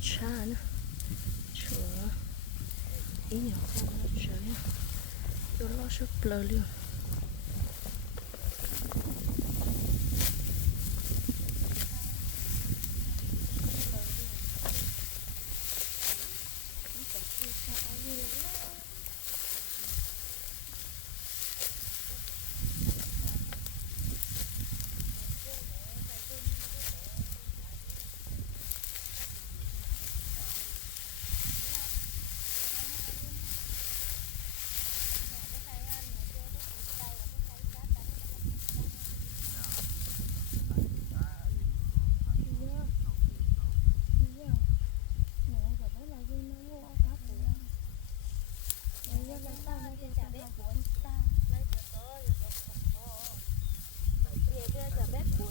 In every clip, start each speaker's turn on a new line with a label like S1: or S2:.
S1: chan Chua Inyo Chua Yolo Chua Plolio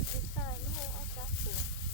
S1: cha nữa chùa ý nhỏ không nó trời tôi lo sắp lờ luôn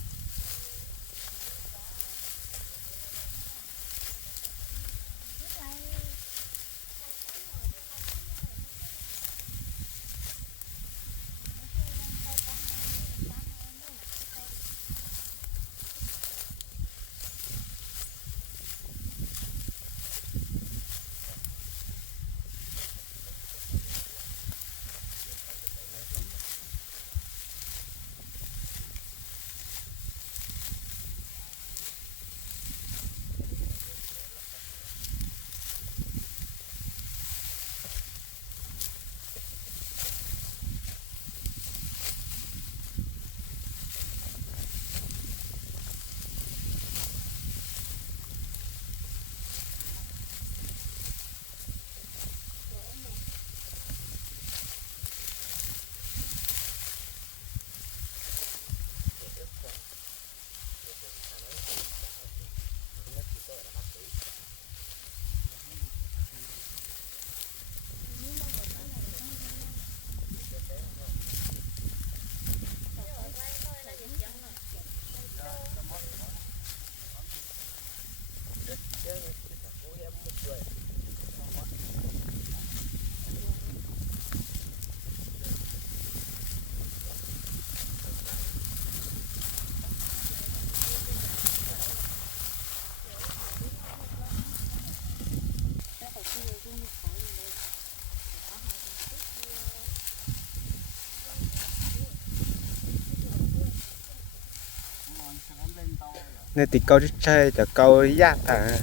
S2: nên thì câu chơi cho câu giác à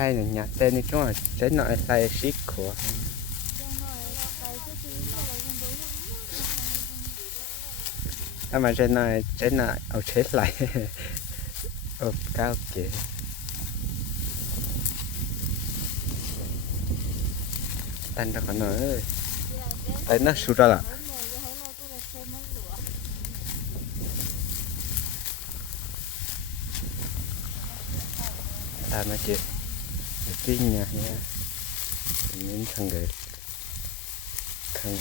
S2: lại là nhà tên đi chúng là chế nội lại xích của. Thế mà trên này chế này ở chết lại. Ở cao kìa. Là à nó chị để tin nhà nha mình thằng gửi thằng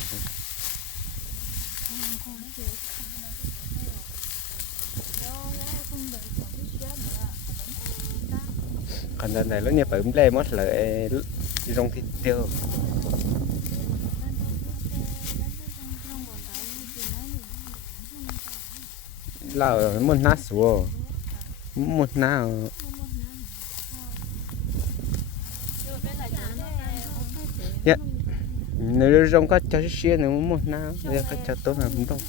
S2: còn lần này nó nhập ở đây mất lại trong thịt tiêu. Là một nát xuống một nào dạ. Nếu trong các cháu xia muốn một nào giờ các cháu tốt là không?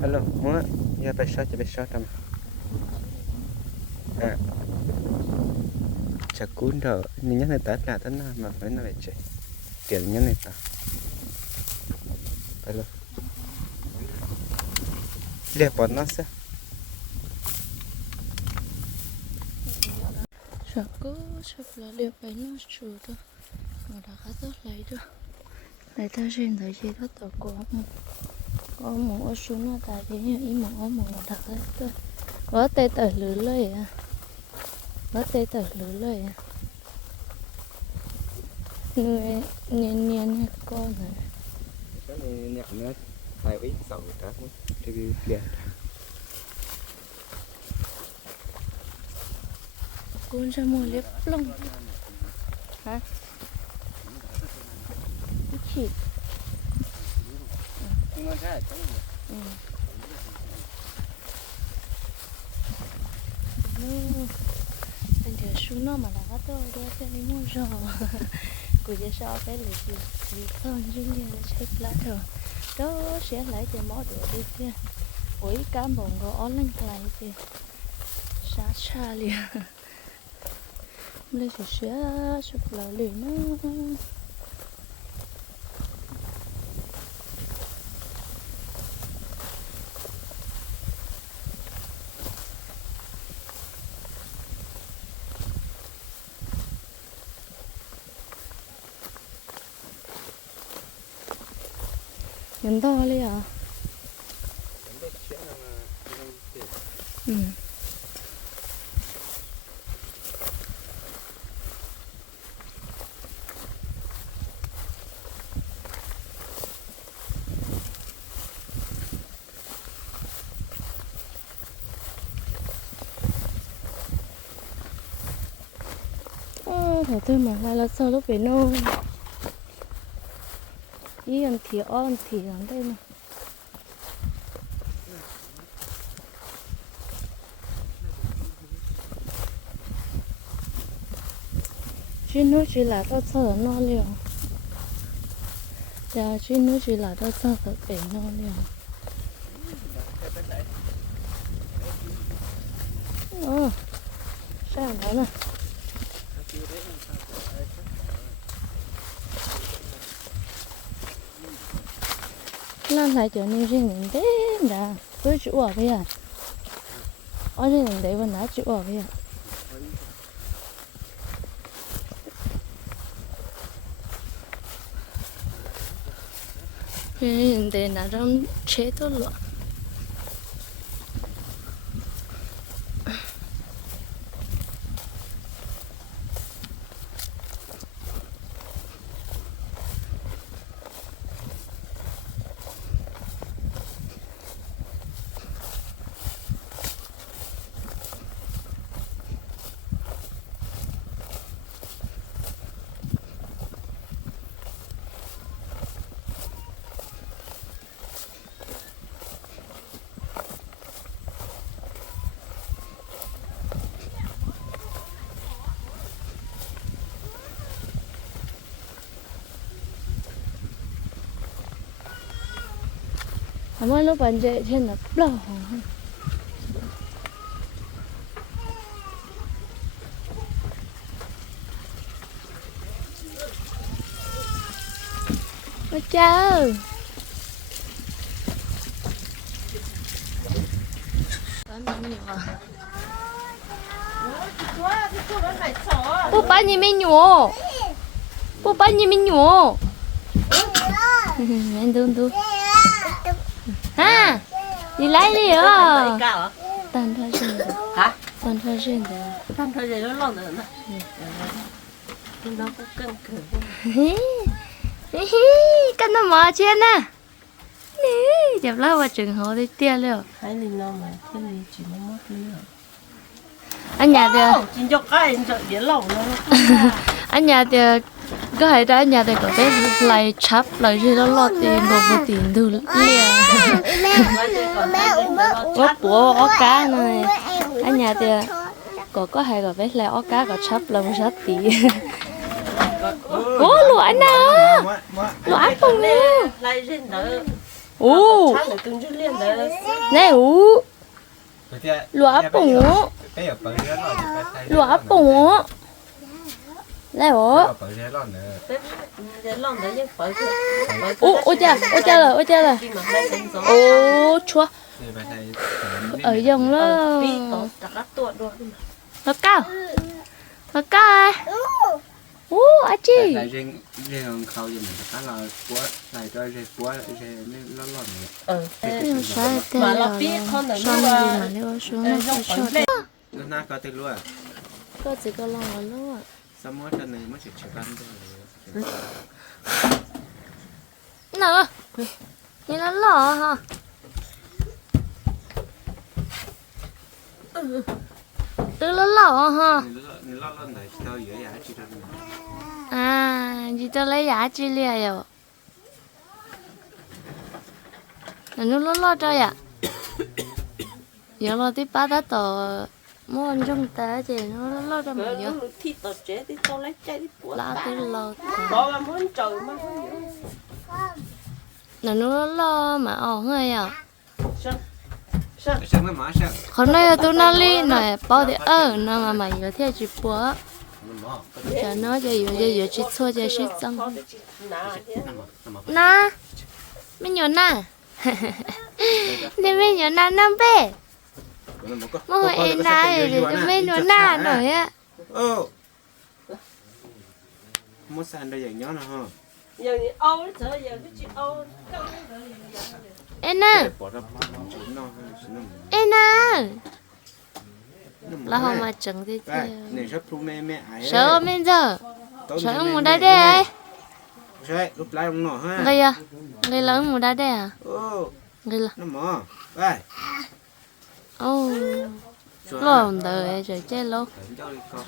S2: Đâu hello muốn giờ phải sao chỉ phải sao tầm à chả cuốn đâu nhưng nhắc này tết là tết nào mà phải nói vậy tiền nhắc này ta. Luôn. Liệp bọn nó sẽ.
S1: Sợ cứ sắp là liệp phải nó chủ đó Mà đã khá tốt lấy đó Lấy ta xin thấy gì đó tao có Có một số nó tại thế như ý một một đặc đấy tôi Có tay tờ lưới lấy à. 맞대다 룰러야 nuôi nhiên nhiên hết con rồi
S2: cái này nhặt nó thay với sầu cá review liền
S1: con sẽ mua lép lông hả cái chị ừ. Ooh. Anh nó mà là có tôi đó sẽ đi mua rồi Cô sẽ so với lịch gì Vì con chứ như là xếp lá rồi Đó sẽ lấy cho mó đồ đi kia Ủi cám bồn gõ lên lại thì Xa xa liền. Lấy sẽ sẽ sụp lầu liền. nó എന്താ പോലെയാ ഉം thở tôi mà lại là sơ lúc về nôn ý thì ăn thì làm chuyên nó chỉ là tao sợ nó liền dạ chuyên nó chỉ là tao sợ để nó liền ờ sao nó nè? 来就你认认得的，不是我的呀。我认认得，我哪是我的呀？认认得那种车都乱。 아마 너 반제 쟤는 블러 Ôi trời Bố ba nhìn mình nhổ Bố ba nhìn mình nhổ Em đừng đừng Ha Đi lấy đi à Tàn thoa trên đó Hả? Tàn thoa trên đó Than thôi vậy nó lon nữa nè. Nó có cân cử. Cái nó mở trên nè Nè Chập lá vào trường hộ đi tia liệu Hai linh nó mà cái gì chỉ nó mất rồi. Anh nhà thì Chính cho cái anh sợ đĩa lỏng nó Anh Có đó anh nhà thì có cái lại chắp lại gì đó lọt tiền Ngồi vô tiền nó Có bùa ó cá này. Anh nhà thì có có hay gọi với lại ó cá có chắp là một sát tí Ô lụa anh à? Lụa ăn không nè đó. Này ú cha rồi ú cha rồi Khi mà hai linh gió. Ô chúa Ở dòng Ờ, đó Tí có cả tuột rồi. Nó cao Nó cao Ú á chi lại riêng riêng khâu gì mình khá là quá lại cho riêng quá riêng nó nó lon nữa Ờ. Nhưng sao cái Mà là nó biết con nữa Sao nhưng mà mà- mà nếu xuống Ờ, nó dòng phải phải short lên. nó na có tên luôn Có chỉ có lòng ở lúc ạ sao mỗi chân này mới chỉ chịu ăn thôi Nè Nhìn nó lỏ hả Từ nó lỏ hả lo lo này tao giữa giá chỉ được à chị cho lấy giá chi lia rồi là nó lo lo cho ya giờ lo tiếp ba ta tổ mua ăn trong ta chị nó lo lo cho mình nhớ thi tao chế thì tao lấy trái đi bùa la cái lo Bỏ mà muốn trời mà nhớ là nó lo lo mà ồ hơi à. Hôm nay tôi nó đi này bao thì ơ nó mà mày có thể chụp bữa cho nó cho vừa cho vừa chỉ xua cho chỉ xong. Có cái chị mở na? Mình nhỏ na. Để mình nhỏ na năm bé nó hồi em na thì mình nhỏ na rồi á. Ô.
S2: Mua sàn đây Giờ nó giờ giờ
S1: Không có gì giờ em nó nó em nó mở là hôm mà chẳng mẹ ấy sợ mình giờ. Tối sợ mẹ một đá đê. Ấy Sai, lúc lại ông nọ ha. Gây à? Gây lớn một đá đê à? Gây là nó mở đây ô Cho lồn đời rồi chơi lô Đánh cho đi con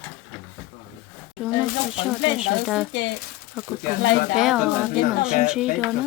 S1: chúng nó chơi chơi chơi chơi chơi chè và cũng Cái còn cái ở cái mà sinh trí đó nó